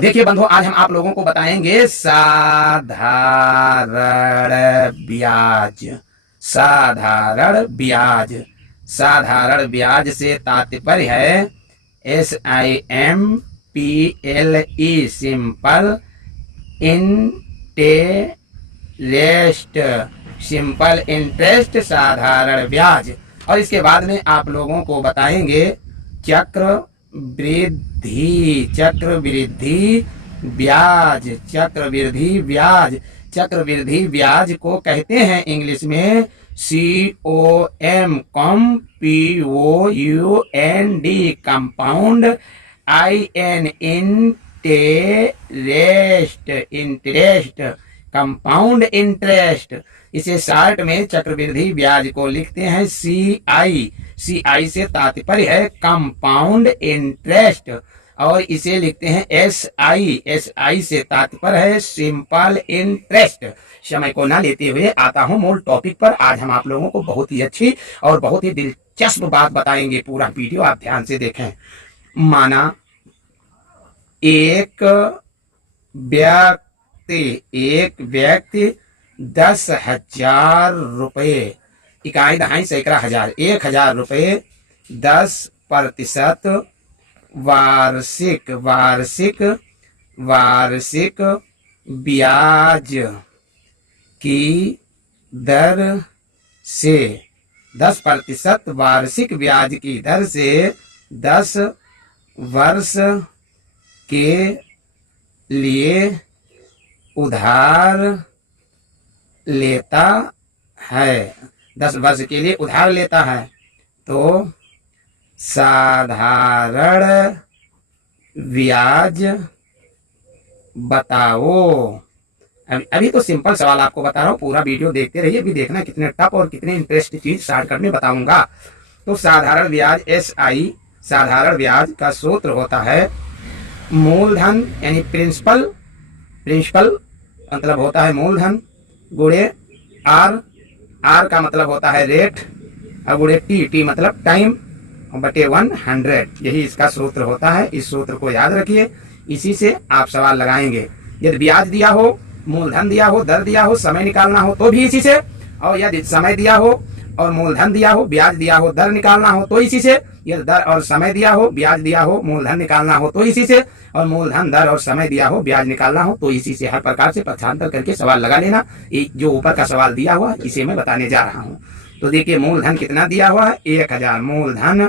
देखिए बंधु, आज हम आप लोगों को बताएंगे साधारण ब्याज। साधारण ब्याज। साधारण ब्याज से तात्पर्य है SIMPLE, simple interest. Simple interest, साधारण ब्याज। और इसके बाद में आप लोगों को बताएंगे चक्रवृद्धि। चक्रवृद्धि ब्याज। चक्रवृद्धि ब्याज। चक्रवृद्धि ब्याज को कहते हैं इंग्लिश में COM, COMPOUND, compound. IN, interest. Interest, compound interest. इसे शॉर्ट में चक्रवृद्धि ब्याज को लिखते हैं CI। CI से तात्पर्य है कंपाउंड इंटरेस्ट। और इसे लिखते हैं SI। SI से तात्पर्य है सिंपल इंटरेस्ट। समय को ना लेते हुए आता हूं मूल टॉपिक पर। आज हम आप लोगों को बहुत ही अच्छी और बहुत ही दिलचस्प बात बताएंगे। पूरा वीडियो आप ध्यान से देखें। माना एक व्यक्ति 10,000 रुपये, इकाई दहाई सैकड़ा हजार, 1,000 रुपये 10% वार्षिक ब्याज की दर से, 10% वार्षिक ब्याज की दर से 10 वर्ष के लिए उधार लेता है। 10 वर्ष के लिए उधार लेता है तो साधारण ब्याज बताओ। अभी तो सिंपल सवाल आपको बता रहा हूँ, पूरा वीडियो देखते रहिए। अभी देखना कितने टफ और कितने इंटरेस्टिंग चीज शॉर्टकट में बताऊंगा। तो साधारण ब्याज SI, साधारण ब्याज का सूत्र होता है मूलधन यानी प्रिंसिपल। प्रिंसिपल मतलब होता है मूलधन गुणे R का मतलब होता है रेट, और गुणे T मतलब टाइम, बटे 100। यही इसका सूत्र होता है। इस सूत्र को याद रखिए, इसी से आप सवाल लगाएंगे। यदि ब्याज दिया हो, मूलधन दिया हो, दर दिया हो, समय निकालना हो तो भी इसी से। और यदि समय दिया हो और मूलधन दिया हो, ब्याज दिया हो, दर निकालना हो तो इसी से। यदि दर और समय दिया हो, ब्याज दिया हो, मूलधन निकालना हो तो इसी से। और मूलधन, दर और समय दिया हो, ब्याज निकालना हो तो इसी से। हर प्रकार से पक्षांतर करके सवाल लगा लेना। जो ऊपर का सवाल दिया हुआ इसे मैं बताने जा रहा हूँ। तो देखिए मूलधन कितना दिया हुआ है 1,000, मूलधन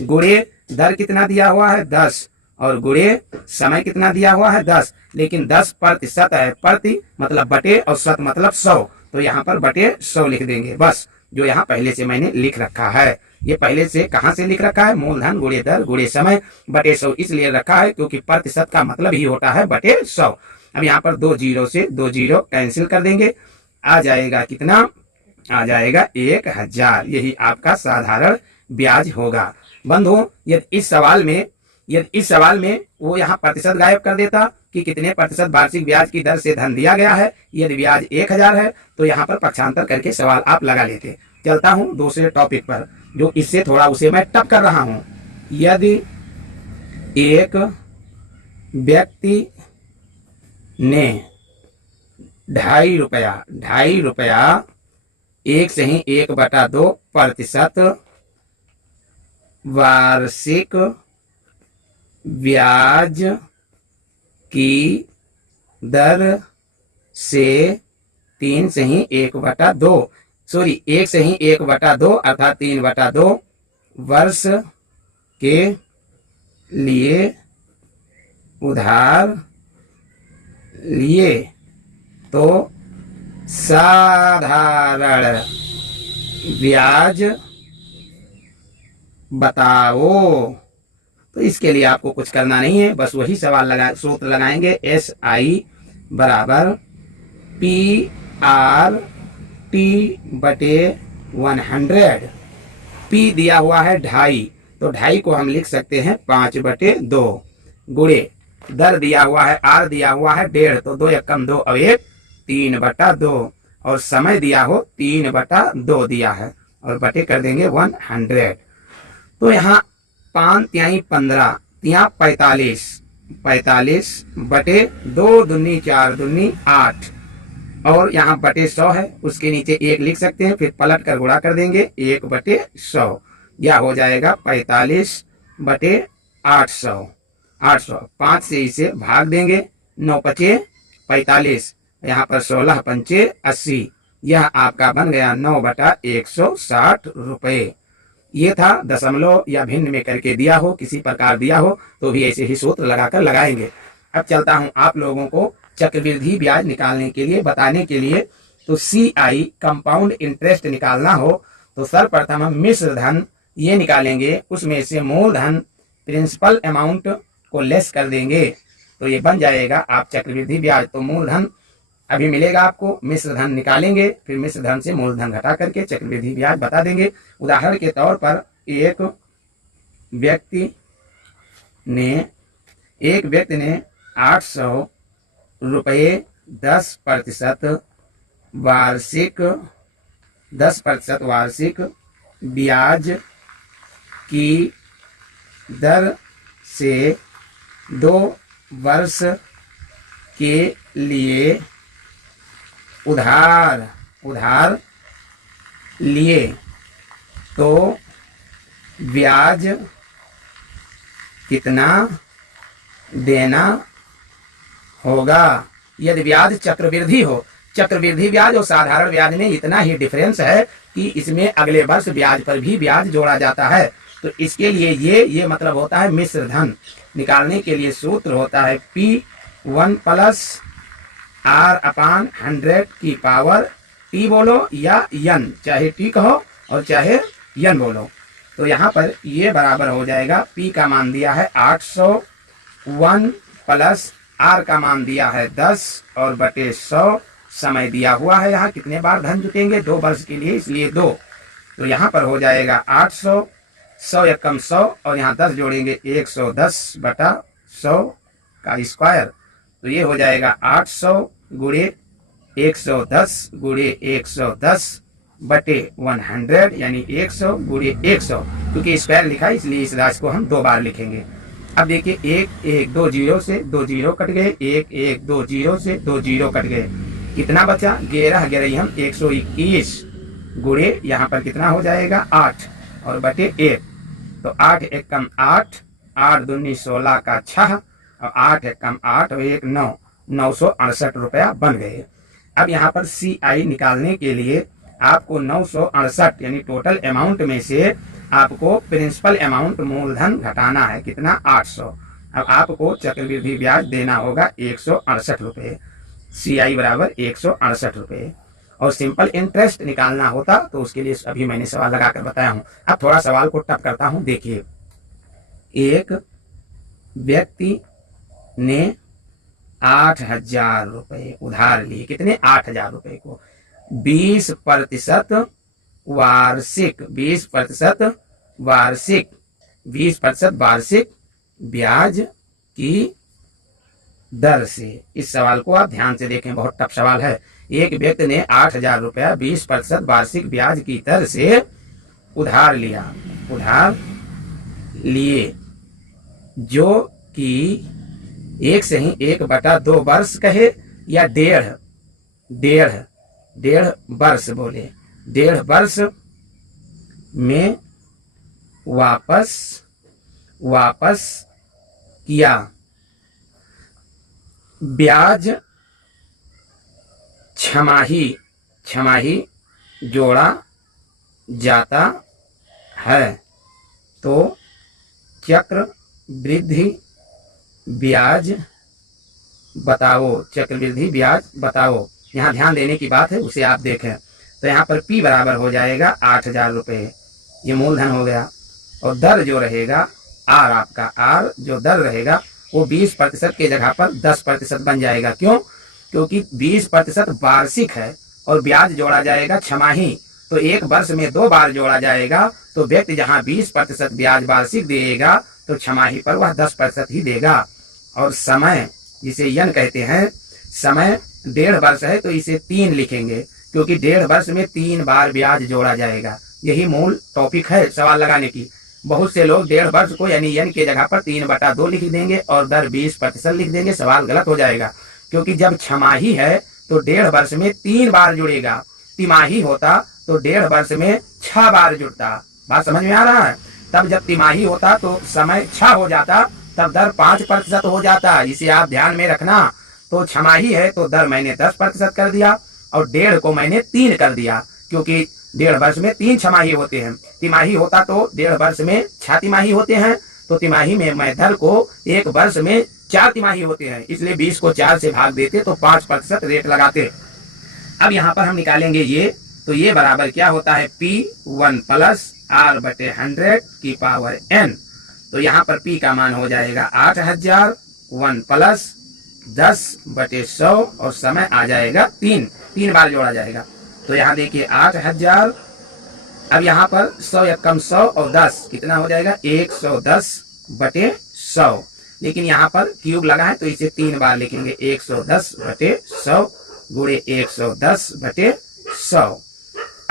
गुणे दर कितना दिया हुआ है 10, और गुणे समय कितना दिया हुआ है 10। लेकिन 10% है, प्रति मतलब बटे, और शत मतलब 100। तो यहाँ पर बटे 100 लिख देंगे बस, जो यहाँ पहले से मैंने लिख रखा है। ये पहले से कहाँ से लिख रखा है? मूलधन गुणे दर गुणे समय बटे 100 इसलिए रखा है क्योंकि प्रतिशत का मतलब ही होता है बटे 100। अब यहाँ पर 2 जीरो से 2 जीरो कैंसिल कर देंगे। आ जाएगा कितना? आ जाएगा 1,000। यही आपका साधारण ब्याज होगा। बंधुओं, यदि इस सवाल में वो यहाँ प्रतिशत गायब कर देता कि कितने प्रतिशत वार्षिक ब्याज की दर से धन दिया गया है, यदि ब्याज 1,000 है तो यहाँ पर पक्षांतर करके सवाल आप लगा लेते। चलता हूँ दूसरे टॉपिक पर, जो इससे थोड़ा उसे मैं टफ कर रहा हूँ। यदि एक व्यक्ति ने 2.5 रुपया 1/2% वार्षिक ब्याज की दर से 1/2 अर्थात 3/2 वर्ष के लिए उधार लिए तो साधारण ब्याज बताओ। तो इसके लिए आपको कुछ करना नहीं है, बस वही सवाल सूत्र लगाएंगे। SI बराबर PRT/100। P दिया हुआ है 2.5, तो 2.5 को हम लिख सकते हैं 5/2। गुणे दर दिया हुआ है, R दिया हुआ है 1.5, तो 2 एकम 2 और 1 3/2। और समय दिया हो 3/2 दिया है, और बटे कर देंगे 100। तो यहाँ 5 × 15 = 45, 45 बटे 2 दूनी 4 दूनी 8 और यहाँ बटे 100 है, उसके नीचे 1 लिख सकते हैं, फिर पलट कर गुणा कर देंगे 1 बटे 100, यह हो जाएगा 45 बटे 800। 5 से इसे भाग देंगे, 9 पचे 45, यहाँ पर 16 पंचे 80, यह आपका बन गया 9 बटा 160 रुपये। ये था दशमलव या भिन्न में करके दिया हो, किसी प्रकार दिया हो तो भी ऐसे ही सूत्र लगाकर लगाएंगे। अब चलता हूं आप लोगों को चक्रवृद्धि ब्याज निकालने के लिए बताने के लिए। तो CI कंपाउंड इंटरेस्ट निकालना हो तो सर्वप्रथम हम मिश्र धन ये निकालेंगे, उसमें से मूलधन प्रिंसिपल अमाउंट को लेस कर देंगे तो ये बन जाएगा आप चक्रवृद्धि ब्याज। तो मूलधन अभी मिलेगा आपको, मिश्र धन निकालेंगे, फिर मिश्र धन से मूलधन घटा करके चक्रवृद्धि ब्याज बता देंगे। उदाहरण के तौर पर एक व्यक्ति ने 800 रुपये 10% वार्षिक ब्याज की दर से 2 वर्ष के लिए उधार लिए तो ब्याज कितना देना होगा। यदि ब्याज चक्रवृद्धि हो, चक्रवृद्धि ब्याज और साधारण ब्याज में इतना ही डिफरेंस है कि इसमें अगले वर्ष ब्याज पर भी ब्याज जोड़ा जाता है। तो इसके लिए ये मतलब होता है मिश्र धन। निकालने के लिए सूत्र होता है P1 प्लस R/100 की पावर T बोलो या N, चाहे T कहो और चाहे N बोलो। तो यहाँ पर ये बराबर हो जाएगा, P का मान दिया है 800, 1 प्लस R का मान दिया है 10 और बटे 100, समय दिया हुआ है यहाँ कितने बार धन जुटेंगे 2 वर्ष के लिए, इसलिए 2। तो यहाँ पर हो जाएगा 800, 100 एकम 100 और यहाँ 10 जोड़ेंगे 110 बटा 100 का स्क्वायर। तो ये हो जाएगा 800 गुणे 110 गुणे 110 बटे 100 यानी 100 गुणे 100, क्योंकि स्क्वायर लिखा है इसलिए इस राशि को हम 2 बार लिखेंगे। अब देखिए 1 1 2 0 से 2 0 कट गए, 1 1 2 0 से 2 0 कट गए, कितना बचा 11 11 हम 121 गुणे यहाँ पर कितना हो जाएगा 8 और बटे 1। तो 8 एकम 8, 8 दूनी 16 का 6 और 8 एकम 8 और 1 9, 968 रुपया बन गए। अब यहाँ पर CI निकालने के लिए आपको 968 यानी टोटल अमाउंट में से आपको प्रिंसिपल अमाउंट मूलधन घटाना है, कितना 800। अब आपको चक्रवृद्धि ब्याज देना होगा 168 रुपये, CI बराबर 168 रुपये। और सिंपल इंटरेस्ट निकालना होता तो उसके लिए अभी मैंने सवाल लगाकर बताया हूं। अब थोड़ा सवाल को टफ करता हूं, देखिए एक व्यक्ति ने 8000 रुपये उधार लिए, कितने 8000 रुपये को 20% वार्षिक ब्याज की दर से। इस सवाल को आप ध्यान से देखें, बहुत टफ सवाल है। एक व्यक्ति ने 8000 रुपया 20% वार्षिक ब्याज की दर से उधार लिए, जो कि 1 से ही 1/2 वर्ष कहे या डेढ़ वर्ष बोले, 1.5 वर्ष में वापस किया। ब्याज छमाही जोड़ा जाता है तो चक्रवृद्धि ब्याज बताओ। यहाँ ध्यान देने की बात है, उसे आप देखें। तो यहाँ पर P बराबर हो जाएगा 8000 रुपये, ये मूलधन हो गया। और दर जो रहेगा R, आपका R जो दर रहेगा वो 20% के जगह पर 10% बन जाएगा। क्यों? क्योंकि 20% वार्षिक है और ब्याज जोड़ा जाएगा छमाही, तो 1 वर्ष में 2 बार जोड़ा जाएगा। तो व्यक्ति जहाँ 20% ब्याज वार्षिक देगा तो छमाही पर वह 10% ही देगा। और समय जिसे यन कहते हैं, समय 1.5 वर्ष है तो इसे 3 लिखेंगे, क्योंकि 1.5 वर्ष में 3 बार ब्याज जोड़ा जाएगा। यही मूल टॉपिक है सवाल लगाने की। बहुत से लोग 1.5 वर्ष को यानी n की जगह पर 3/2 लिख देंगे और दर 20% लिख देंगे। सवाल गलत हो जाएगा, क्योंकि जब छमाही है तो 1.5 वर्ष में 3 बार जुड़ेगा। तिमाही होता तो 1.5 वर्ष में 6 बार जुड़ता। बात समझ में आ रहा है? तब जब तिमाही होता तो समय 6 हो जाता, तब दर 5% हो जाता। इसे आप ध्यान में रखना। तो छमाही है तो दर मैंने 10% कर दिया और 1.5 को मैंने 3 कर दिया, क्योंकि 1.5 वर्ष में 3 छमाही होते हैं। तिमाही होता तो 1.5 वर्ष में 6 तिमाही होते हैं, तो तिमाही में मैं दर को 1 वर्ष में 4 तिमाही होते हैं, इसलिए 20 को 4 से भाग देते तो 5% रेट लगाते। अब यहाँ पर हम निकालेंगे ये, तो ये बराबर क्या होता है, P1 प्लस R/100 की पावर n। तो यहाँ पर P का मान हो जाएगा 8000, 1 प्लस 10/100 और समय आ जाएगा 3 बार जोड़ा जाएगा। तो यहाँ देखिए 8000, अब यहाँ पर 100 या कम 100 और 10 कितना हो जाएगा, 110/100। लेकिन यहाँ पर क्यूब लगा है तो इसे 3 बार लिखेंगे, 110/100 गुणे 110/100।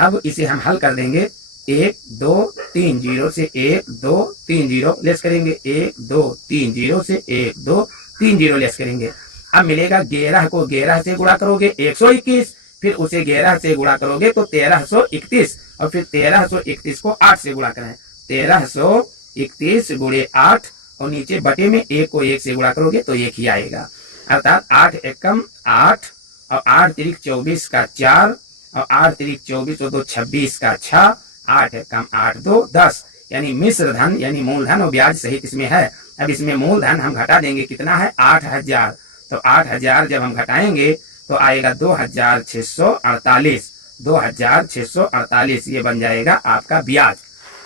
अब इसे हम हल कर देंगे, 1 2 3 0 से 1 2 3 0 लेस करेंगे, 1 2 3 0 से 1 2 3 0 लेस करेंगे। अब मिलेगा 11 को 11 से गुणा करोगे 121, फिर उसे 11 से गुणा करोगे तो 1331, और फिर 1331 को 8 से गुणा करें, 1331 गुणे 8 और नीचे बटे में 1 को 1 से गुणा करोगे तो 1 ही आएगा। अर्थात 8 एकम 8 और 8 तिरिक 24 का 4 और 8 तिरिक 24 और 2 26 का 6, 8 एकम 8 2 10, यानी मिश्र धन यानी मूलधन और ब्याज सहित इसमें है। अब इसमें मूलधन हम घटा देंगे, कितना है 8000, तो 8000 जब हम घटाएंगे तो आएगा 2648, 2648 ये बन जाएगा आपका ब्याज।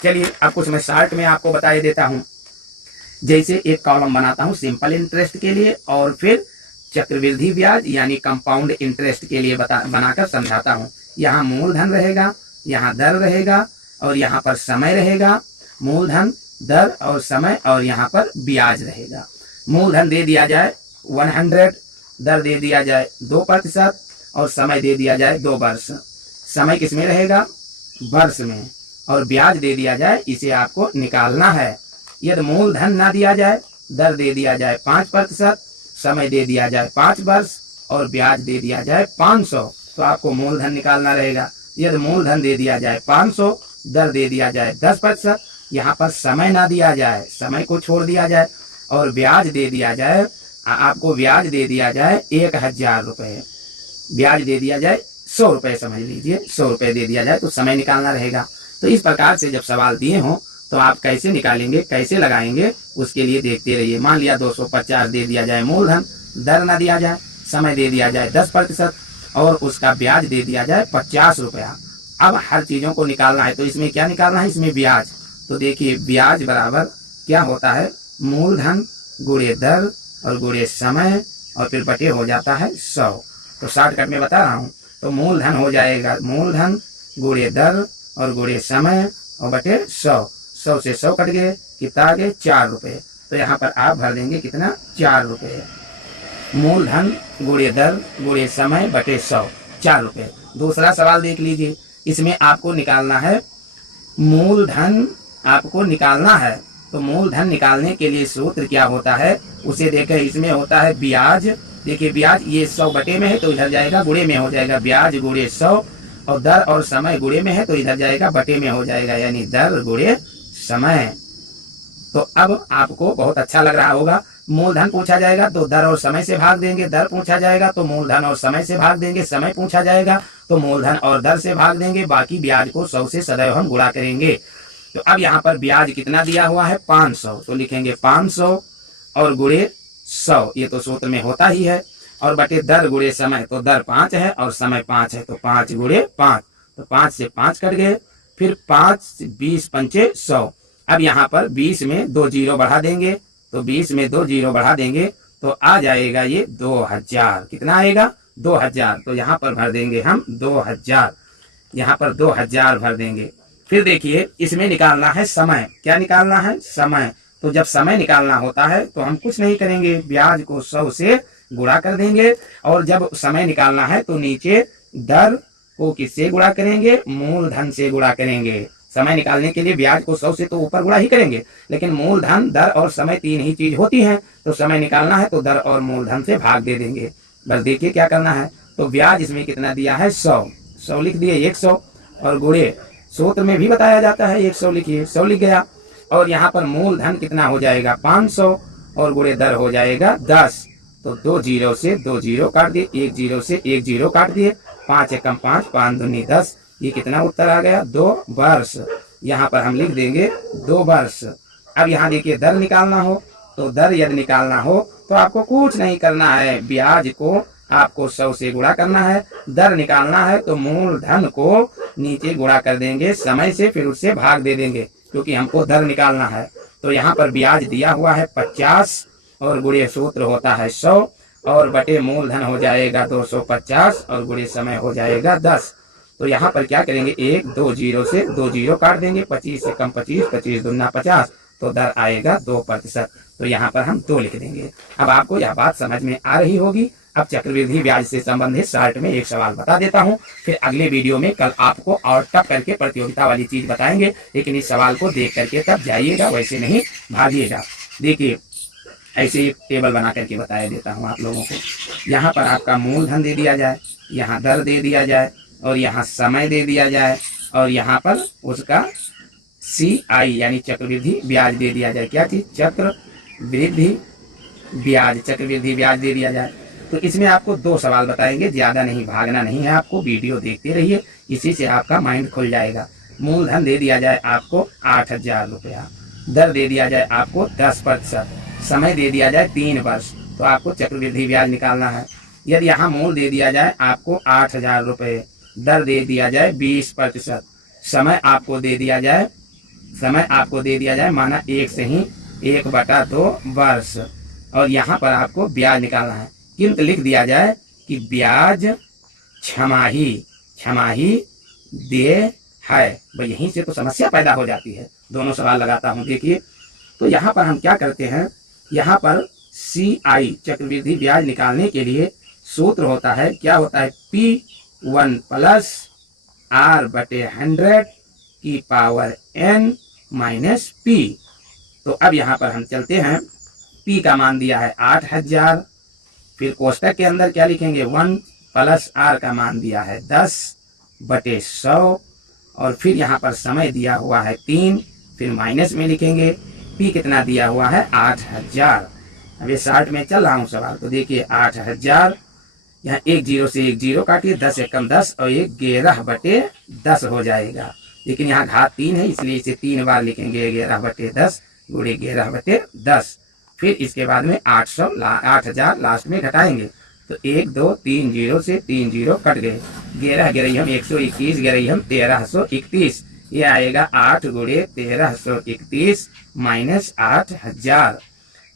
चलिए अब कुछ मैं शॉर्ट में आपको बता देता हूँ। जैसे एक कॉलम बनाता हूँ सिंपल इंटरेस्ट के लिए और फिर चक्रवृद्धि ब्याज यानी कंपाउंड इंटरेस्ट के लिए बनाकर समझाता हूँ। यहाँ मूलधन रहेगा, यहाँ दर रहेगा और यहाँ पर समय रहेगा। मूलधन, दर और समय और यहाँ पर ब्याज रहेगा। मूलधन दे दिया जाए 100, दर दे दिया जाए 2% और समय दे दिया जाए 2 वर्ष। समय किस में रहेगा, वर्ष में, और ब्याज दे दिया जाए, इसे आपको निकालना है। यदि मूलधन ना दिया जाए, दर दे दिया जाए 5%, समय दे दिया जाए 5 वर्ष और ब्याज दे दिया जाए 500, तो आपको मूलधन निकालना रहेगा। यदि मूलधन दे दिया जाए 500, दर दे दिया जाए 10%, यहाँ पर समय ना दिया जाए, समय को छोड़ दिया जाए, और ब्याज दे दिया जाए, आपको ब्याज दे दिया जाए 1000 रुपये, ब्याज दे दिया जाए 100 रुपये, समझ लीजिए 100 रुपये दे दिया जाए, तो समय निकालना रहेगा। तो इस प्रकार से जब सवाल दिए हों तो आप कैसे निकालेंगे, कैसे लगाएंगे, उसके लिए देखते रहिए। मान लिया 250 दे दिया जाए मूलधन, दर ना दिया जाए, समय दे दिया जाए 10% और उसका ब्याज दे दिया जाए 50 रुपया। अब हर चीज़ों को निकालना है, तो इसमें क्या निकालना है, इसमें ब्याज। तो देखिए ब्याज बराबर क्या होता है, मूलधन गुणे दर और गुणे समय और फिर बटे हो जाता है 100। तो शॉर्टकट में बता रहा हूँ, तो मूलधन हो जाएगा मूलधन गुणे दर और गुणे समय और बटे 100। 100 से 100 कट गए, कितना आ गए 4 रुपये। तो यहाँ पर आप भर देंगे कितना, 4 रुपये। मूलधन गुणे दर गुणे समय बटे 100, 4 रुपये। दूसरा सवाल देख लीजिए, इसमें आपको निकालना है मूलधन, आपको निकालना है। तो मूलधन निकालने के लिए सूत्र क्या होता है उसे देखें। इसमें होता है ब्याज, देखिए ब्याज ये 100 बटे में है तो इधर जाएगा गुणे में हो जाएगा, ब्याज गुणे 100, और दर और समय गुणे में है तो इधर जाएगा बटे में हो जाएगा, यानी दर गुणे समय। तो अब आपको बहुत अच्छा लग रहा होगा। मूलधन पूछा जाएगा तो दर और समय से भाग देंगे, दर पूछा जाएगा तो मूलधन और समय से भाग देंगे, समय पूछा जाएगा तो मूलधन और दर से भाग देंगे, बाकी ब्याज को 100 से सदैव हम गुणा करेंगे। तो अब यहाँ पर ब्याज कितना दिया हुआ है 500, तो लिखेंगे 500 और गुणे 100, ये तो सूत्र में होता ही है, और बटे दर गुणे समय, तो दर 5 है और समय 5 है, तो 5 गुणे 5, तो 5 से 5 कट गए, फिर 5 20 पंचे 100। अब यहाँ पर 20 में 2 जीरो बढ़ा देंगे, तो 20 में 2 जीरो बढ़ा देंगे तो आ जाएगा ये 2000, कितना आएगा 2000। तो यहाँ पर भर देंगे हम 2000, यहाँ पर 2000 भर देंगे। फिर देखिए इसमें निकालना है समय, क्या निकालना है समय। तो जब समय निकालना होता है तो हम कुछ नहीं करेंगे, ब्याज को 100 से गुणा कर देंगे, और जब समय निकालना है तो नीचे दर को किससे गुणा करेंगे, मूलधन से गुणा करेंगे। समय निकालने के लिए ब्याज को 100 से तो ऊपर गुणा ही करेंगे, लेकिन मूलधन, दर और समय तीन ही चीज होती हैं। तो समय निकालना है तो दर और मूलधन से भाग दे देंगे। बस देखिए क्या करना है। तो ब्याज इसमें कितना दिया है 100 लिख दिए 100 और गुणे सूत्र में भी बताया जाता है 100 लिखिए, 100 लिख गया। और यहाँ पर मूलधन कितना हो जाएगा 500 और गुणे दर हो जाएगा 10। तो 2 जीरो से 2 जीरो काट दिए, 1 जीरो से 1 जीरो काट दिए, 5 एकम 5, 5 दूनी 10। ये कितना उत्तर आ गया 2 वर्ष। यहाँ पर हम लिख देंगे 2 वर्ष। अब यहाँ देखिए दर निकालना हो तो दर यदि निकालना हो तो आपको कुछ नहीं करना है, ब्याज को आपको 100 से गुणा करना है। दर निकालना है तो मूलधन को नीचे गुणा कर देंगे समय से, फिर उससे भाग दे देंगे क्योंकि हमको दर निकालना है। तो यहाँ पर ब्याज दिया हुआ है 50 और गुणे सूत्र होता है 100 और बटे मूलधन हो जाएगा 250 और गुणे समय हो जाएगा 10। तो यहाँ पर क्या करेंगे 1 2 जीरो से 2 जीरो काट देंगे, 25 से कम 25, 25 दूना 50, तो दर आएगा 2%। तो यहाँ पर हम 2 लिख देंगे। अब आपको यह बात समझ में आ रही होगी। अब चक्रवृद्धि ब्याज से संबंधित शॉर्ट में एक सवाल बता देता हूँ, फिर अगले वीडियो में कल आपको और टप करके प्रतियोगिता वाली चीज बताएंगे, लेकिन इस सवाल को देख करके तब जाइएगा, वैसे नहीं भागिएगा। देखिए ऐसे एक टेबल बना करके बताया देता हूँ आप लोगों को। यहाँ पर आपका मूलधन दे दिया जाए, यहाँ दर दे दिया जाए और यहाँ समय दे दिया जाए और यहाँ पर उसका CI यानी चक्रवृद्धि ब्याज दे दिया जाए। क्या चीज? चक्रवृद्धि ब्याज, चक्रवृद्धि ब्याज दे दिया जाए। तो इसमें आपको 2 सवाल बताएंगे, ज्यादा नहीं, भागना नहीं है आपको, वीडियो देखते रहिए, इसी से आपका माइंड खुल जाएगा। मूलधन दे दिया जाए आपको 8000 रुपया, दर दे दिया जाए आपको 10%, समय दे दिया जाए 3 वर्ष, तो आपको चक्रवृद्धि ब्याज निकालना है। यदि यहाँ मूल दे दिया जाए आपको 8000 रुपये, दर दे दिया जाए 20%, समय आपको दे दिया जाए माना 1 से ही 1/2 वर्ष, और यहाँ पर आपको ब्याज निकालना है। किंतु लिख दिया जाए कि ब्याज छमाही दे है। भाई यहीं से तो समस्या पैदा हो जाती है। दोनों सवाल लगाता हूं, देखिए। तो यहाँ पर हम क्या करते हैं, यहाँ पर CI चक्रवृद्धि ब्याज निकालने के लिए सूत्र होता है, क्या होता है, P1 प्लस R/100 की पावर n माइनस P। तो अब यहाँ पर हम चलते हैं, P का मान दिया है 8000, फिर कोष्टक के अंदर क्या लिखेंगे 1 प्लस R का मान दिया है 10/100 और फिर यहाँ पर समय दिया हुआ है 3, फिर माइनस में लिखेंगे P कितना दिया हुआ है 8000। अब ये 60 में चल रहा हूँ सवाल, तो देखिए 8000, यहाँ 1 जीरो से 1 जीरो काटिए, 10 एकम 10 और ये 11/10 हो जाएगा। लेकिन यहाँ घात 3 है इसलिए इसे 3 बार लिखेंगे, 11/10 गुणे 11/10। फिर इसके बाद में 8000 लास्ट में घटाएंगे, तो 1 2 3 जीरो से 3 जीरो कट गए, 11 गिरई हम 121, गिरई हम 1331, ये आएगा 8 गुणे 1331 माइनस 8000।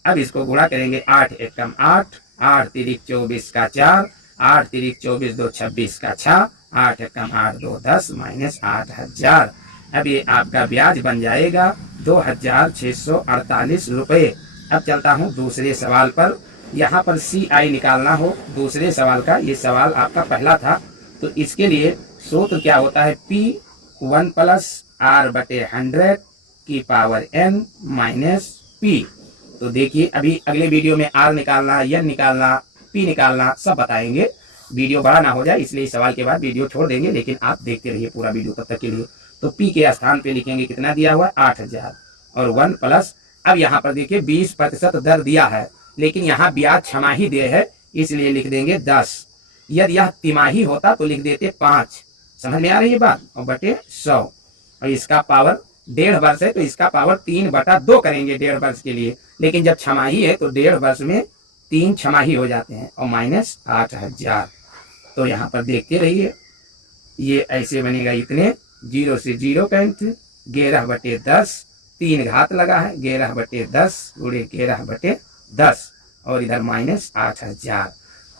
अब इसको गुणा करेंगे, 8 एकम 8, 8 तिरिक 24 का 4, 8 तिरिक 24 2 26 का 6, 8 एकम 8 2 10 माइनस 8000। अब ये आपका ब्याज बन जाएगा 2648 रुपये। अब चलता हूँ दूसरे सवाल पर। यहाँ पर CI निकालना हो दूसरे सवाल का, ये सवाल आपका पहला था, तो इसके लिए सूत्र क्या होता है, P1 प्लस R/100 की पावर n माइनस P। तो देखिए अभी अगले वीडियो में R निकालना, N निकालना, P निकालना सब बताएंगे। वीडियो बड़ा ना हो जाए इसलिए इस सवाल के बाद वीडियो छोड़ देंगे, लेकिन आप देखते रहिए पूरा वीडियो तब तक के लिए। तो P के स्थान पे लिखेंगे कितना दिया हुआ है 8000 और 1 प्लस, अब यहाँ पर देखिए 20% दर दिया है, लेकिन यहाँ ब्याज छमाही दे है इसलिए लिख देंगे 10। यदि यह तिमाही होता तो लिख देते 5। समझ में आ रही है बात, और बटे 100, और इसका पावर 1.5 वर्ष है तो इसका पावर 3/2 करेंगे 1.5 वर्ष के लिए, लेकिन जब छमाही है तो 1.5 वर्ष में 3 छमाही हो जाते हैं और माइनस 8000। तो यहाँ पर देखते रहिए, ये ऐसे बनेगा, इतने 0 से 0 कैंसिल, 11/10, 3 घात लगा है, 11/10 गुणे 11/10 और इधर माइनस 8000।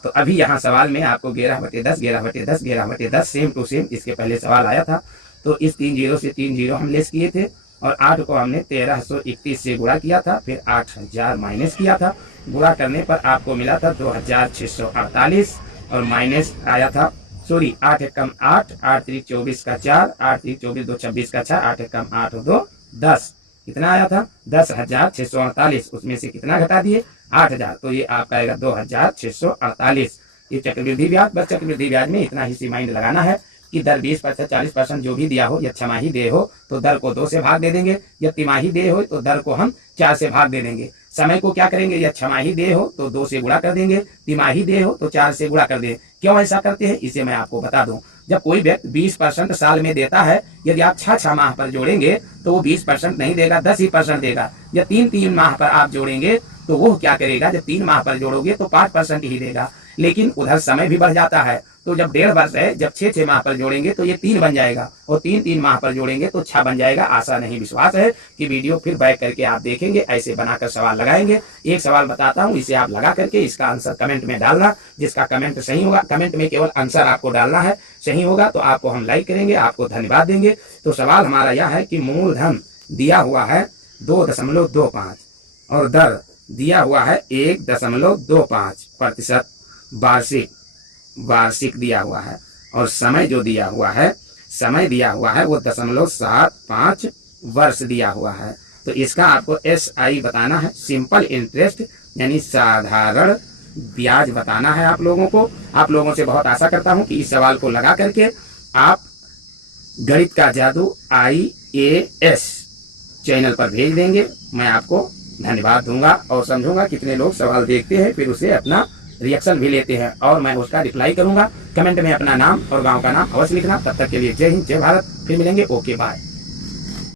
तो अभी यहाँ सवाल में आपको 11/10 11/10 11/10 सेम टू सेम इसके पहले सवाल आया था, तो इस 3 जीरो से 3 जीरो हम लेस किए थे और 8 को हमने 1331 से गुणा किया था, फिर 8000 माइनस किया था। गुणा करने पर आपको मिला था 2648 और माइनस आया था सॉरी 8 एकम 8, 8 3 24 का 4, 8 3 24 2 26 का 6, 8 एकम 8 और 2 10। कितना आया था 10,648। उसमें से कितना घटा दिए 8,000, तो ये आपका आएगा 2,648। ये चक्रवृद्धि ब्याज। बस चक्रवृद्धि ब्याज में इतना ही माइंड लगाना है कि दर 20%, 40% जो भी दिया हो, या छमाही दे हो तो दर को 2 से भाग दे देंगे, या तिमाही दे हो तो दर को हम 4 से भाग दे देंगे। समय को क्या करेंगे, या छमाही दे हो तो 2 से गुणा कर देंगे, तिमाही दे हो तो 4 से गुणा कर देंगे। क्यों ऐसा करते हैं इसे मैं आपको बता दूं। जब कोई व्यक्ति 20% साल में देता है, यदि आप 6 माह पर जोड़ेंगे तो वो 20% नहीं देगा, 10% देगा। या 3 माह पर आप जोड़ेंगे तो वो क्या करेगा, जब 3 माह पर जोड़ोगे तो 5% ही देगा। लेकिन उधर समय भी बढ़ जाता है, तो जब 1.5 वर्ष है, जब 6 माह पर जोड़ेंगे तो ये 3 बन जाएगा, और 3 माह पर जोड़ेंगे तो 6 बन जाएगा। आशा नहीं विश्वास है कि वीडियो फिर बैक करके आप देखेंगे, ऐसे बनाकर सवाल लगाएंगे। एक सवाल बताता हूँ, इसे आप लगा करके इसका आंसर कमेंट में डालना। जिसका कमेंट सही होगा, कमेंट में केवल आंसर आपको डालना है, सही होगा तो आपको हम लाइक करेंगे, आपको धन्यवाद देंगे। तो सवाल हमारा यह है कि मूलधन दिया हुआ है 2.25 और दर दिया हुआ है 1.25% वार्षिक दिया हुआ है, और समय जो दिया हुआ है, समय दिया हुआ है वो 0.75 वर्ष दिया हुआ है। तो इसका आपको SI बताना है, सिंपल इंटरेस्ट यानी साधारण ब्याज बताना है आप लोगों को। आप लोगों से बहुत आशा करता हूं कि इस सवाल को लगा करके आप गणित का जादू IAS चैनल पर भेज देंगे। मैं आपको धन्यवाद दूंगा और समझूंगा कितने लोग सवाल देखते हैं, फिर उसे अपना रिएक्शन भी लेते हैं और मैं उसका रिप्लाई करूंगा। कमेंट में अपना नाम और गांव का नाम अवश्य लिखना। तब तक के लिए जय हिंद, जय भारत। फिर मिलेंगे, ओके बाय।